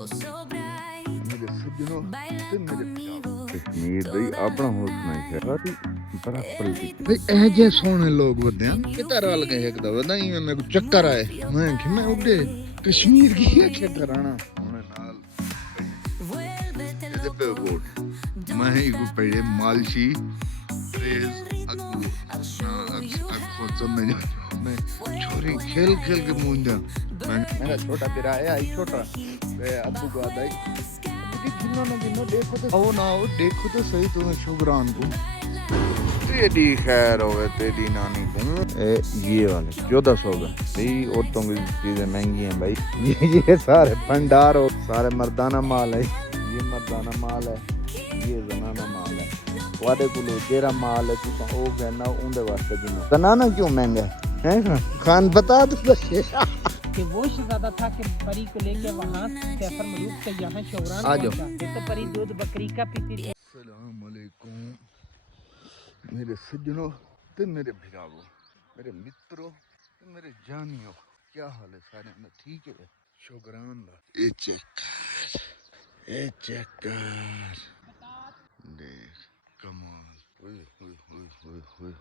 میرے سجنوں تے میرے پیارو کشمیر دی اپنا حوصلہ ہے ساری برف پلٹی بھئی اے جے سونے لوگ ودیاں کتا رل گئے ایک دفعہ نہیں میں کو چکر آئے میں کہ میں اڈے کشمیر کی ہے کیا کرانا ہونے نال تے پہ ووٹ میں ہی کو پڑے مالشی ریز اگو نا اگو سمجھ میں چھوری کھیل کھیل کے مونجا میرا چھوٹا بیرا ہے آئی چھوٹا ابو کو آدھائی گنو دیکھو تو او نہ ہو دیکھو تو صحیح تمہیں شکران کو تیری خیر ہوئے تیری نانی کو یہ والے 1400 کا بھئی عورتوں کی چیزیں مہنگی ہیں بھائی یہ سارے بھنڈار اور سارے مردانہ مال ہے یہ مردانہ مال ہے یہ زنانہ مال ہے وعدے کو لو جیرا مال ہے تو او کہنا اندے واسطے گنو زنانہ کیوں مہنگا ہے خان بتا دو کہ وہ شہزادہ تھا کہ پری کو لے کے وہاں سیفر ملوک سے یہاں شوران پہنچا تو پری دودھ بکری کا پیتی تھی. السلام علیکم میرے سجنوں تے میرے بھراوو میرے متروں تے میرے جانیوں کیا حال ہے سارے میں ٹھیک ہے شکران دا اے چیک کر دیکھ کمال ہوئے ہوئے ہوئے ہوئے ہوئے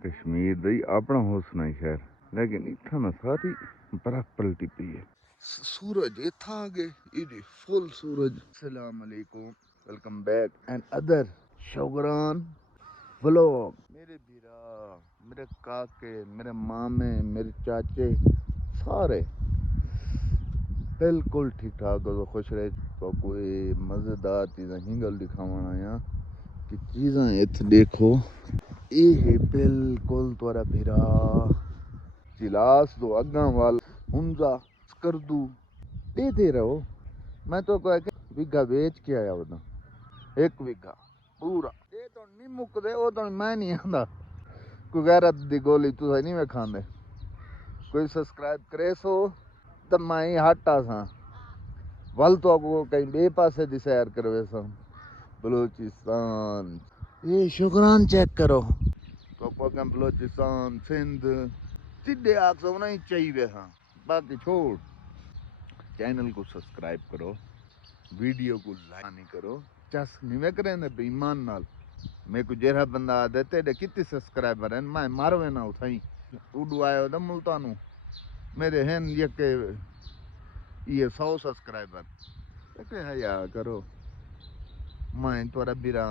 کشمیر دی اپنا حوصلہ ہے خیر لیکن اتنا نہ ساری برف پلٹی پئی ہے سورج اتھا آگے ایڈی فل سورج السلام علیکم welcome back and other Shogran vlog میرے بیرا میرے کاکے میرے مامے میرے چاچے سارے بالکل ٹھیک ٹھاک ہو خوش رہے تو کوئی مزیدار چیزیں ہنگل دکھاواں آیا کہ چیزاں ات دیکھو یہ بالکل تورا بھیرا گلاس دو اگاں وال ہنزا سکردو دے رہو میں تو کہا کہ وگا بیچ کے آیا ہونا ایک وگا پورا یہ تو نہیں مک دے وہ تو میں نہیں آندا کوئی غیرت دی گولی تو نہیں میں کھاندے کوئی سبسکرائب کرے سو تو میں ہی ہٹا سا ول تو کو کہیں بے پاسے دی سیر کروے سا بلوچستان یہ شکران چیک کرو تو پاکستان بلوچستان سندھ سیدھے آگ سو نہیں چاہیے ہاں باقی چھوڑ چینل کو سبسکرائب کرو ویڈیو کو لائک نہیں کرو چس نہیں میں کریں بے ایمان نال میں کو جہاں بندہ دیتے دے کتنے سبسکرائبر ہیں میں ماروے نہ اٹھائی اڈو آئے ہو ملتانو میرے ہیں یہ 100 سبسکرائبر حیا کرو میں تھوڑا بیرا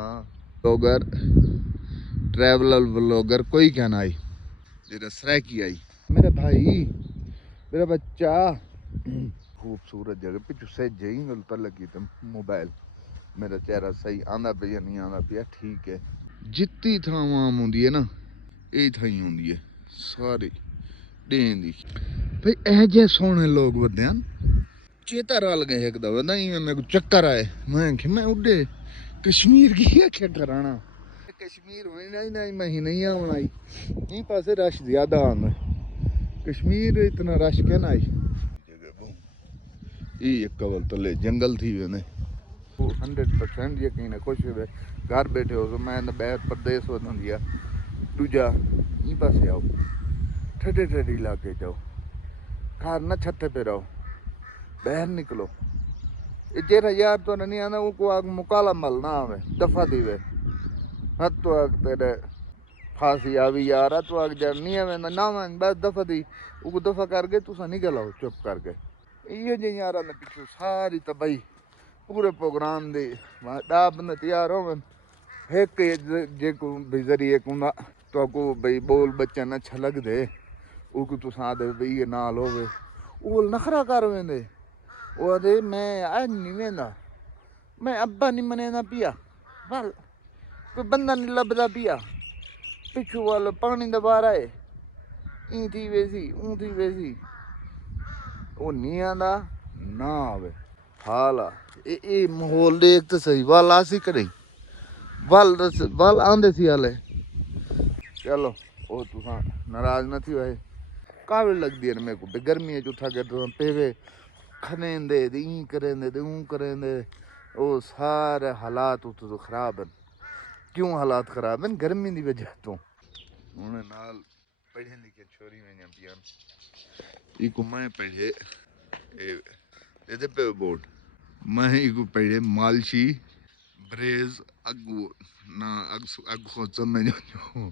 بلاگر ٹریولر بلاگر کوئی کہنا آئی جیرا سریکی آئی میرے بھائی میرا بچہ خوبصورت جگہ پچھو سے جائیں گلتا لگی تم موبائل میرا چہرہ صحیح آندا پیا نہیں آندا پیا ٹھیک ہے جتی تھاں عام ہوندی ہے نا یہی تھائی ہوندی ہے ساری دین دی بھئی اے جے سونے لوگ ودیاں چیتا رال گئے ایک دفعہ نہیں میں کو چکر آئے میں کہ میں اڈے کشمیر کی ہے کیا کرانا کشمیر ہوئی نہیں میں ہی نہیں آنا آئی نہیں پاسے رش زیادہ آنا کشمیر اتنا رش کیا نہ آئی یہ کول تلے جنگل تھی وینے 100% یقین ہے خوش ہوئے گھر بیٹھے ہو تو میں باہر پردیس ہوتا دیا دوجا یہ پاسے آؤ ٹھڈے ٹھڈے علاقے جاؤ گھر نہ چھتے پہ رہو باہر نکلو جیرا یار تو نہیں آنا وہ کو آگ مکالا مل نہ آوے دفعہ دیوے ہت تو آگ تیرے پھانسی آوی یارا تو آگ جر نہیں آوے نہ آوے بس دفعہ دی وہ کو دفعہ کر کے تو سا نکل آؤ چپ کر کے یہ جی یارا نے پچھو ساری تباہی پورے پروگرام دے ڈا بندے تیار ہو ایک جے کو بھی ذریعے کو تو کو بھئی بول بچہ نہ چھلک دے وہ کو تو سا دے بھئی یہ نال ہوئے وہ نخرا کر ویندے وہ دے میں آج نہیں ویندا میں ابا نہیں منے نہ پیا بل کوئی بندہ نہیں لبدا پیا پچھو والا پانی دبا رہا ہے این تھی ویسی اون تھی ویسی وہ نہیں آندا نہ آوے حالا اے ماحول دیکھ تو صحیح وال آسی کریں وال آندے سی حالے چلو وہ تو ناراض نہ تھی وے کاوڑ لگ دی ہے میرے کو بے گرمی ہے جو تھا کہ تو پیوے کھنیں دے این کریں دے اون کریں دے وہ سارے حالات تو خراب ہیں کیوں حالات خراب ہیں گرمی دی وجہ تو انہیں نال پڑھے لکھے چھوری میں پیان یہ کو میں پڑھے ਇਹਦੇ ਪੇ ਬੋਰਡ ਮੈਂ ਹੀ ਪੜੇ ਮਾਲਸ਼ੀ ਬ੍ਰੇਜ਼ ਅਗੂ ਨਾ ਅਗੂ ਸਮਝੋ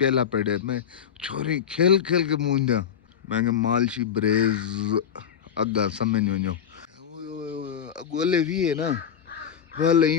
ਪਹਿਲਾ ਪੜੇ ਮੈਂ ਛੋਰੀ ਖੇਲ ਖੇਲ ਕੇ ਮੁੰਡਾ ਮੈਂ ਕਿ ਮਾਲਸ਼ੀ ਬ੍ਰੇਜ਼ ਅੱਗਾ ਸਮਝੋ ਅਗੋਲੇ ਵੀ ਹੈ ਨਾ ਵਾਲੇ ਹੀ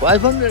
500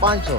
500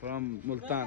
from Multan.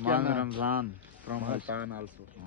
Mohammed Ramzan from Multan also.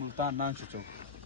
Multan Nangsha Chowk.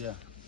Yeah.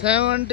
70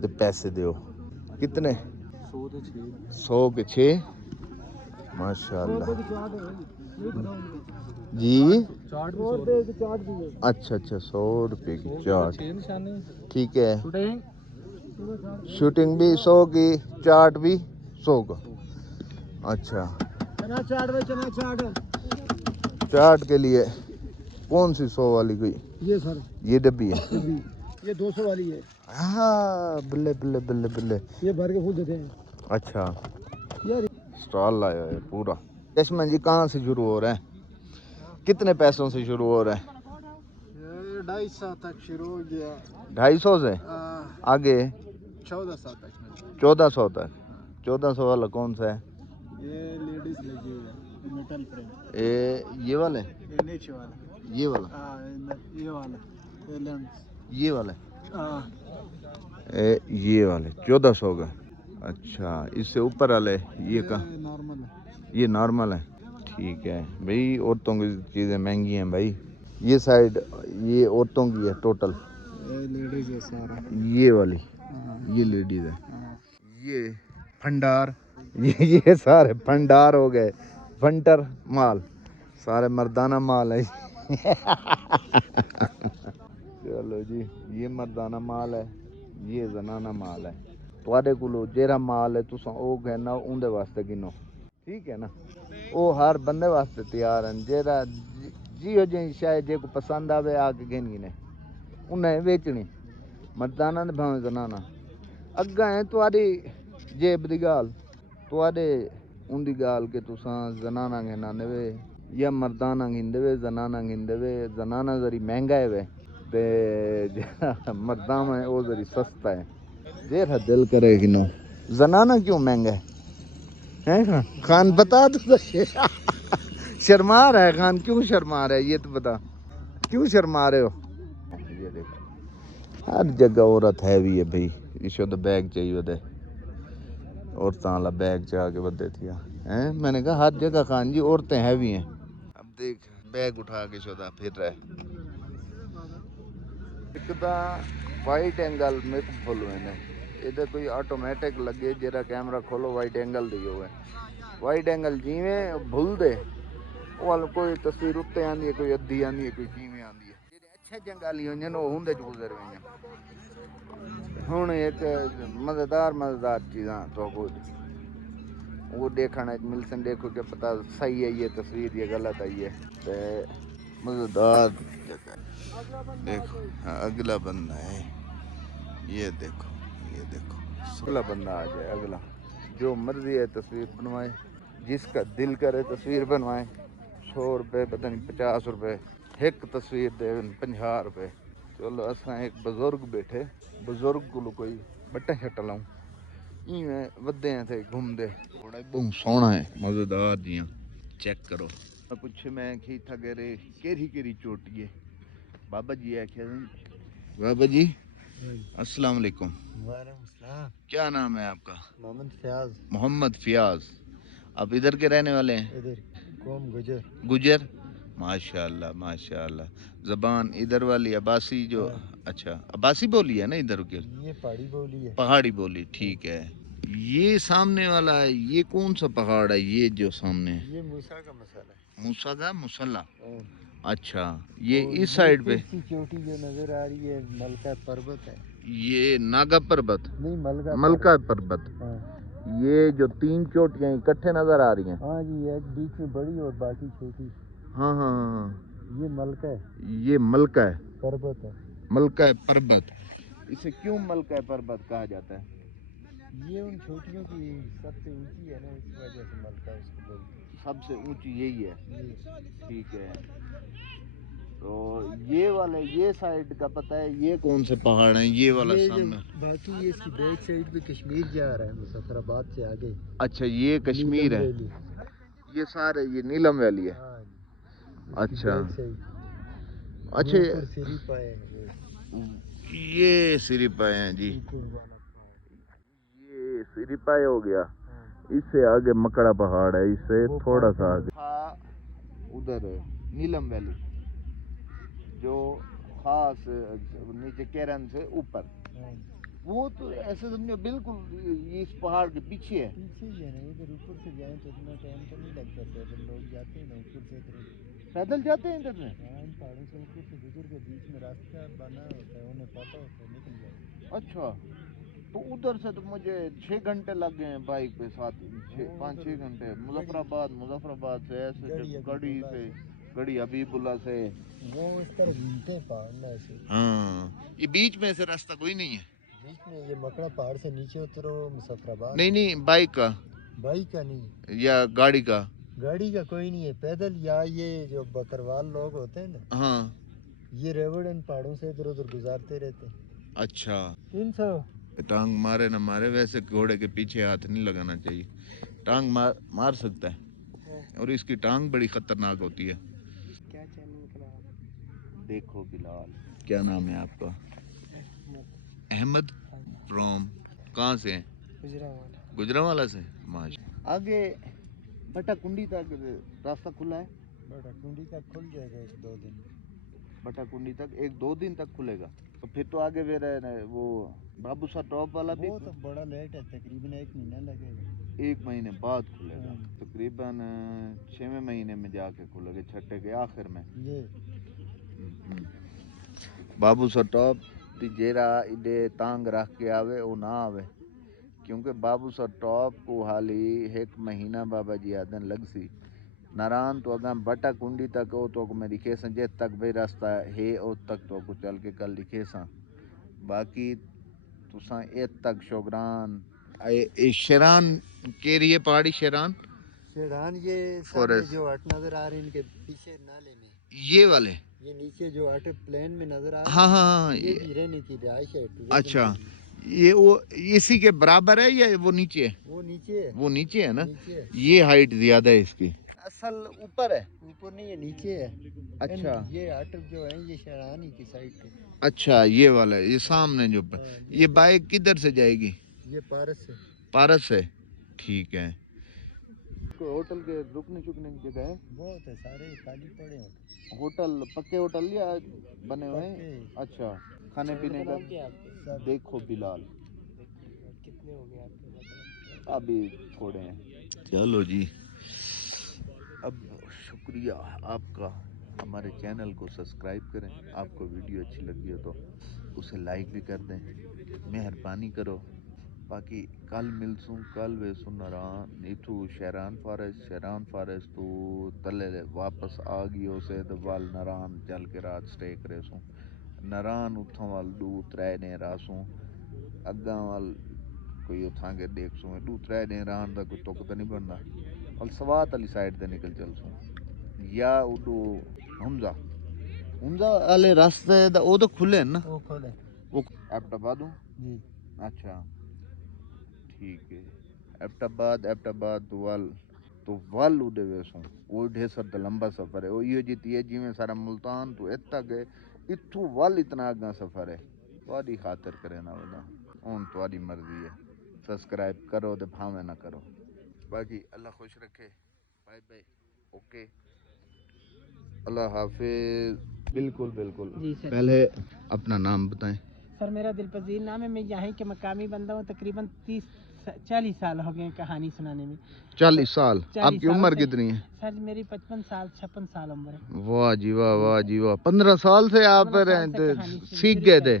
تے پیسے دیو کتنے 100 کے 6 ماشاءاللہ جی اچھا اچھا 100 روپے کی چاٹ ٹھیک ہے شوٹنگ بھی 100 کی چاٹ بھی 100 کا اچھا چاٹ کے لیے کون سی 100 والی کوئی یہ سر یہ ڈبی ہے یہ 200 والی ہے ہاں بلے بلے بلے بلے یہ بھر کے پھول دیتے ہیں اچھا یار اسٹال لایا ہے پورا چشمہ جی کہاں سے شروع ہو رہا ہے کتنے پیسوں سے شروع ہو رہا ہے 250 تک شروع ہو گیا 250 سے آگے 1400 تک 1400 تک 1400 والا کون سا ہے یہ لیڈیز لگی ہوئی ہے میٹل فریم یہ والے یہ نیچے والا یہ والا یہ والا یہ لینس یہ والا یہ والے 1400 کا اچھا اس سے اوپر والے یہ کا نارمل ہے یہ نارمل ہے ٹھیک ہے بھائی عورتوں کی چیزیں مہنگی ہیں بھائی یہ سائڈ یہ عورتوں کی ہے ٹوٹل لیڈیز ہے سارا یہ والی یہ لیڈیز ہے یہ بھنڈار یہ سارے بھنڈار ہو گئے فنٹر مال سارے مردانہ مال ہے چلو جی یہ مردانہ مال ہے یہ زنانہ مال ہے تواڈے کولو جیڑا مال ہے تساں او کہنا اون دے واسطے گنو ٹھیک ہے نا او ہر بندے واسطے تیار ہیں جیڑا جیو جی شاید جے کو پسند آوے آ کے گھن گنے انہیں ویچنی مردانہ نے بھاویں زنانہ اگاں ہے تواڈی جیب دی گال تواڈے اون دی گال کہ تساں زنانہ گھنا وے یا مردانہ گھن دے زنانہ گھن دے زنانہ ذری مہنگا ہے وے تے مردانہ ہے او ذری سستا ہے جیڑا دل کرے گنو زنانہ کیوں مہنگا ہے خان بتا تو شرما رہا ہے خان کیوں شرما رہا ہے یہ تو بتا کیوں شرما رہے ہو یہ دیکھو ہر جگہ عورت ہے بھی ہے بھائی ایشو تو بیگ چاہیے ہوتے عورتوں والا بیگ چاہ کے بدے تھیا میں نے کہا ہر جگہ خان جی عورتیں ہے بھی ہیں اب دیکھ بیگ اٹھا کے شودا پھر رہے ایک دا وائٹ اینگل میں فل ہوئے نے ادھر کوئی آٹومیٹک لگے جرا کیمرہ کھولو وائٹ اینگل دی ہوئے وائٹ اینگل جیویں بھول دے وہ کوئی تصویر اتنے آندی ہے کوئی ادھی آندی ہے کوئی کیویں آندی ہے جڑے اچھے جنگالی ہوئے ہیں وہ ہندے چ گزر ہوئے ہیں ہن ایک مزیدار چیزاں تو وہ دیکھنا ملسن دیکھو کہ پتہ صحیح ہے یہ تصویر یہ غلط آئی ہے تے مزیدار دیکھو اگلا بندہ ہے یہ دیکھو اگلا بندہ آ جائے اگلا جو مرضی ہے تصویر بنوائے جس کا دل کرے تصویر بنوائے 100 روپے پتہ نہیں 50 روپے ایک تصویر دے 50 روپے چلو اساں ایک بزرگ بیٹھے بزرگ کو کوئی بٹا شٹا لاؤں ایویں ودے ہیں تے گھومدے بڑا بہت سوہنا ہے مزیدار جیاں چیک کرو پوچھے میں کہ تھا گرے کیری چوٹی ہے بابا جی آخیا بابا جی السلام علیکم وعلیکم السلام کیا نام ہے آپ کا محمد فیاض آپ ادھر کے رہنے والے ہیں ادھر قوم گجر ماشاء اللہ زبان ادھر والی عباسی جو اچھا عباسی بولی ہے نا ادھر کے یہ پہاڑی بولی ہے پہاڑی بولی ٹھیک ہے یہ سامنے والا ہے یہ کون سا پہاڑ ہے یہ جو سامنے ہے یہ موسیٰ کا مسئلہ ہے موسیٰ کا مسلح اچھا اور یہ اس سائڈ پہ چوٹی جو نظر آ رہی ہے ملکہ پربت ہے یہ ناگا پربت نہیں ملکہ پربت یہ جو 3 چوٹیاں اکٹھے نظر آ رہی ہیں ہاں جی ایک بیچ میں بڑی اور باقی چھوٹی ہاں یہ ملکہ ہے یہ ملکہ ہے پربت ہے ملکہ پربت اسے کیوں ملکہ پربت کہا جاتا ہے یہ ان چھوٹیوں کی سب سے اونچی ہے نا اس وجہ سے ملکہ اس کو بولتے ہیں سب سے اونچی یہی ہے ٹھیک ہے تو یہ والے یہ سائڈ کا پتہ ہے یہ کون سے پہاڑ ہیں یہ والا سامنے باقی یہ اس کی بیک سائڈ پہ کشمیر جا رہا ہے مظفر آباد سے آگے اچھا یہ کشمیر ہے یہ سارے یہ نیلم ویلی ہے اچھا سری پائے یہ سری پائے ہیں جی یہ سری پائے ہو گیا اس سے آگے مکڑا پہاڑ ہے اس سے تھوڑا سا آگے ادھر نیلم ویلی جو خاص نیچے کیرن سے اوپر وہ تو ایسے سمجھو بالکل یہ اس پہاڑ کے پیچھے ہے. پیچھے ہی ہے نا, ادھر اوپر سے جائیں تو اتنا ٹائم تو نہیں لگتا, پیدل لوگ جاتے ہیں نا اوپر سے ادھر. پیدل جاتے ہیں ادھر میں؟ ہاں, ان پہاڑوں سے اوپر سے گزر کے بیچ میں راستہ بنا ہوتا ہے, انہیں پتہ ہوتا ہے, نکل جائے. اچھا, تو ادھر سے تو مجھے 6 گھنٹے لگ گئے ہیں بائک پہ, 5-6 گھنٹے. مظفر آباد سے ایسے گڑی سے, گڑی حبیب اللہ سے. وہ اس طرح گھومتے ہیں پہاڑ نا ایسے. ہاں, یہ بیچ میں سے راستہ کوئی نہیں ہے بیچ میں یہ مکڑا پہاڑ سے نیچے اترو مظفر آباد. نہیں بائک کا بائک کا نہیں, یا گاڑی کا. گاڑی کا کوئی نہیں ہے, پیدل. یا یہ جو بکروال لوگ ہوتے ہیں نا, ہاں یہ ریوڑ ان پہاڑوں سے ادھر ادھر گزارتے رہتے ہیں. اچھا, 300. ٹانگ مارے نہ مارے, ویسے گھوڑے کے پیچھے ہاتھ نہیں لگانا چاہیے. ٹانگ مار سکتا ہے, اور اس کی ٹانگ بڑی خطرناک ہوتی ہے. کیا چینل کا نام؟ دیکھو بلال, کیا نام ہے آپ کا؟ احمد. فرام کہاں سے ہیں؟ گجرانوالہ سے. ماشاء. آگے بٹا کنڈی تک راستہ کھلا ہے. بٹا کنڈی تک کھل جائے گا 1-2 دن. بٹا کنڈی تک 1-2 دن تک کھلے گا. تو پھر تو آگے وہ بابو سا ٹاپ والا بھی وہ تو بڑا لیٹ ہے, تقریباً 1 مہینہ لگے گا. 1 مہینے بعد کھلے گا. تقریباً 6ویں مہینے میں جا کے کھلے گا, 6 کے آخر میں. بابو سا ٹاپ تی جیرا ایڈے تانگ رکھ کے آوے وہ نہ آوے, کیونکہ بابو سا ٹاپ کو حالی 1 مہینہ بابا جی آدن لگ سی. ناران تو اگاں بٹا کنڈی تک او تو میں دکھے سن, جے تک بے راستہ ہے او تک تو کو چل کے کل دکھے سن. باقی تساں ایت تک شوگران شیران کے لیے پہاڑی شیران یہ فوریسٹ جو 8 نظر آ رہے ہیں ان کے پیچھے نالے میں, یہ والے. یہ نیچے جو 8 پلین میں نظر آ رہے ہاں ہیں, ہاں یہ بھی رہنے کی رہائش ہے. اچھا, یہ وہ اسی کے برابر ہے یا وہ نیچے ہے؟ وہ نیچے ہے. وہ نیچے ہے نا, نیچے ہے. یہ ہائٹ زیادہ ہے اس کی. اصل اوپر ہے, اوپر نہیں ہے, نیچے ہے. اچھا, یہ 8 جو ہیں یہ شیرانی کی سائڈ پہ. اچھا یہ والا ہے, یہ سامنے جو یہ بائک کدھر سے جائے گی؟ یہ پارس سے. پارس سے. ٹھیک ہے. کوئی ہوٹل کے رکنے چکنے کی جگہ ہے؟ بہت ہے, سارے خالی پڑے ہیں ہوٹل. پکے ہوٹل یا بنے ہوئے ہیں؟ پکے. اچھا, کھانے پینے کا دیکھو بلال کتنے ہو گئے آپ کے؟ ابھی تھوڑے ہیں. چلو جی, اب شکریہ آپ کا. ہمارے چینل کو سبسکرائب کریں, آپ کو ویڈیو اچھی لگی ہو تو اسے لائک بھی کر دیں, مہربانی کرو. باقی کل ملسوں, کل ویسوں نران نیٹھو شیران فارسٹ تو تلے واپس آ گئی اسے تو وال نران چل کے رات سٹے کرے سوں. نران اتھوں وال 2-3 دن راسوں, اگاں وال کوئی اتھاں کے دیکھ سوں 2-3 دن رہن دا کوئی تک تو نہیں بننا. اور سوات والی سائڈ تے نکل چل سوں, یا اڈو حمزہ والے راستے دا او تو کھلے نا, وہ کھولے وہ ایبٹ آباد ہوں. جی. اچھا ٹھیک ہے. ایبٹ آباد تو وال اڈے ویسوں وہ ڈھیسر دا لمبا سفر ہے. وہ یہ جیتی ہے جی میں سارا ملتان تو اتنا گئے, اتھو وال اتنا آگاں سفر ہے. تھوڑی خاطر کرے نا ودا, اون تھوڑی مرضی ہے. سبسکرائب کرو تو بھاویں نہ کرو. باقی اللہ خوش رکھے. Bye bye. اوکے, اللہ حافظ. بالکل جی سر. پہلے اپنا نام بتائیں. سر میرا دل پذیر نام ہے, میں یہیں کے مقامی بندہ ہوں. تقریباً 30-40 سال ہو گئے ہیں کہانی سنانے میں. 40 سال. آپ کی عمر کتنی ہے؟ سر میری 56 سال عمر ہے. واہ جی واہ 15 سال سے آپ سیکھ گئے تھے.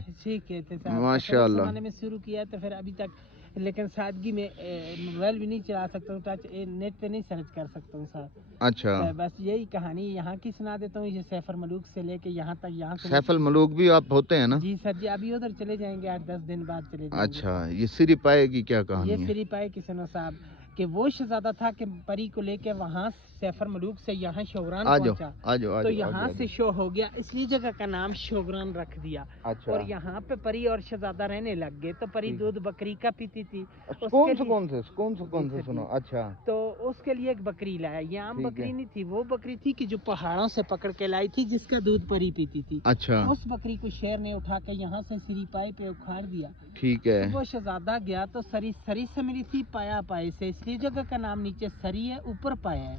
ماشاء اللہ. زمانے میں شروع کیا تو پھر ابھی تک, لیکن سادگی میں موبائل بھی نہیں چلا سکتا ہوں, ٹچ نیٹ پہ نہیں سرچ کر سکتا ہوں سر. اچھا, بس یہی کہانی یہاں کی سنا دیتا ہوں, یہ سیف الملوک سے لے کے یہاں تک. یہاں سیف الملوک بھی آپ ہوتے ہیں نا؟ جی سر جی, ابھی ادھر چلے جائیں گے 8-10 دن بعد چلے جائیں گے. اچھا, یہ سری پائے کی کیا کہانی یہ ہے؟ سری پائے کی سنو صاحب کہ وہ شہزادہ تھا کہ پری کو لے کے وہاں سیف الملوک سے یہاں شوگران پہنچا, تو یہاں سے شو ہو گیا, اس لیے جگہ کا نام شوگران رکھ دیا. اور یہاں پہ پری اور شہزادہ رہنے لگ گئے. تو پری دودھ بکری کا پیتی تھی. کون سے سنو. اچھا, تو اس کے لیے ایک بکری لایا. یہ عام بکری نہیں تھی, وہ بکری تھی کہ جو پہاڑوں سے پکڑ کے لائی تھی, جس کا دودھ پری پیتی تھی. اچھا, اس بکری کو شیر نے اٹھا کے یہاں سے سری پائے پہ اکھاڑ دیا. ٹھیک ہے. وہ شہزادہ گیا تو سری سے ملی تھی پایا پائے سے, اس لیے جگہ کا نام نیچے سری ہے, اوپر پایا ہے.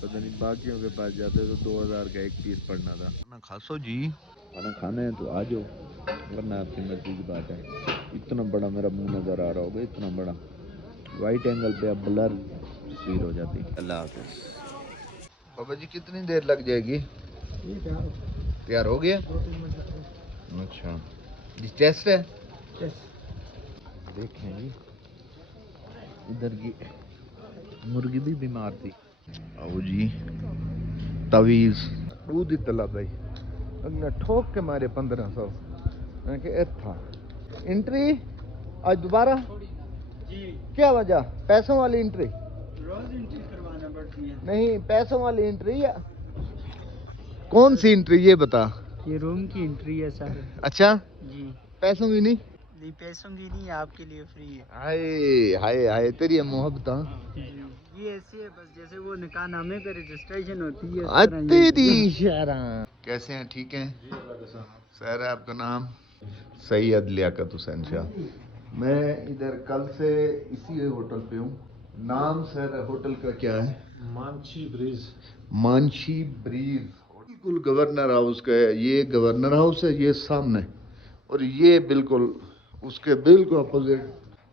پتہ نہیں باقیوں کے پاس جاتے تو 2000 کا ایک پیس پڑنا تھا. کھانا کھاسو جی, کھانا کھانا ہے تو آ جاؤ, ورنہ آپ کی مرضی کی بات ہے. اتنا بڑا میرا منہ نظر آ رہا ہوگا, اتنا بڑا وائٹ اینگل پہ اب بلر تصویر ہو جاتی. اللہ حافظ. بابا جی کتنی دیر لگ جائے گی؟ تیار ہو گیا؟ اچھا جی, ٹیسٹ ہے. دیکھیں جی, ادھر کی مرغی بھی بیمار تھی. آؤ جی, تویز دودھ ہی تلا بھائی, اگلا ٹھوک کے مارے 1500. میں کہ تھا انٹری آج دوبارہ کیا وجہ؟ پیسوں والی انٹری روز انٹری کروانا پڑتی ہے. نہیں, پیسوں والی انٹری یا کون سی انٹری یہ بتا. یہ روم کی انٹری ہے سر. اچھا, جی پیسوں کی نہیں؟ نہیں پیسوں کی نہیں, آپ کے لیے فری ہے. ہائے ہائے ہائے, تیری محبت. یہ ایسی ہے بس جیسے وہ نکاح نامے پہ رجسٹریشن ہوتی ہے. تیری شہراں کیسے ہیں؟ ٹھیک ہیں. سر ہے آپ کا نام؟ سید لیاقت حسین شاہ. میں ادھر کل سے اسی ہوٹل پہ ہوں. نام سر ہوٹل کا کیا ہے؟ مانشی بریز. مانشی بریز بالکل گورنر ہاؤس کا ہے. یہ گورنر ہاؤس ہے یہ سامنے, اور یہ بالکل اس کے بالکل اپوزٹ,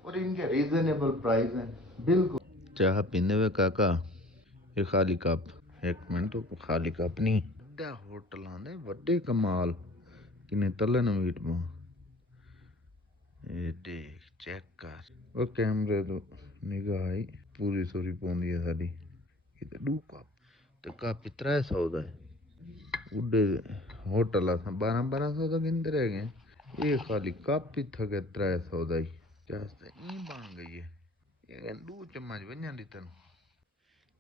اور ان کے ریزنیبل پرائز ہیں بالکل. چاہ پینے ہوئے کاکا یہ خالی کپ, ایک منٹ تو خالی کپ نہیں, بڑا ہوٹل آنے بڑے کمال کنے تلن میٹ میں. یہ دیکھ چیک کر, وہ کیمرے تو نگاہ آئی پوری سوری پوندی ہے ساری. یہ تو دو کپ تو کپ 300 دا ہے. اڈے ہوٹل آسا 1200 دا گندے رہ گئے. یہ خالی کپ ہی تھا کہ 300 دا ہی. کیا این بان گئی ہے. یہ 2 چمچ ونجن دیتن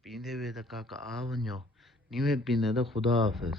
پیندے ہوئے تا کاکا آ ونجو نیویں پیندے تا خدا حافظ.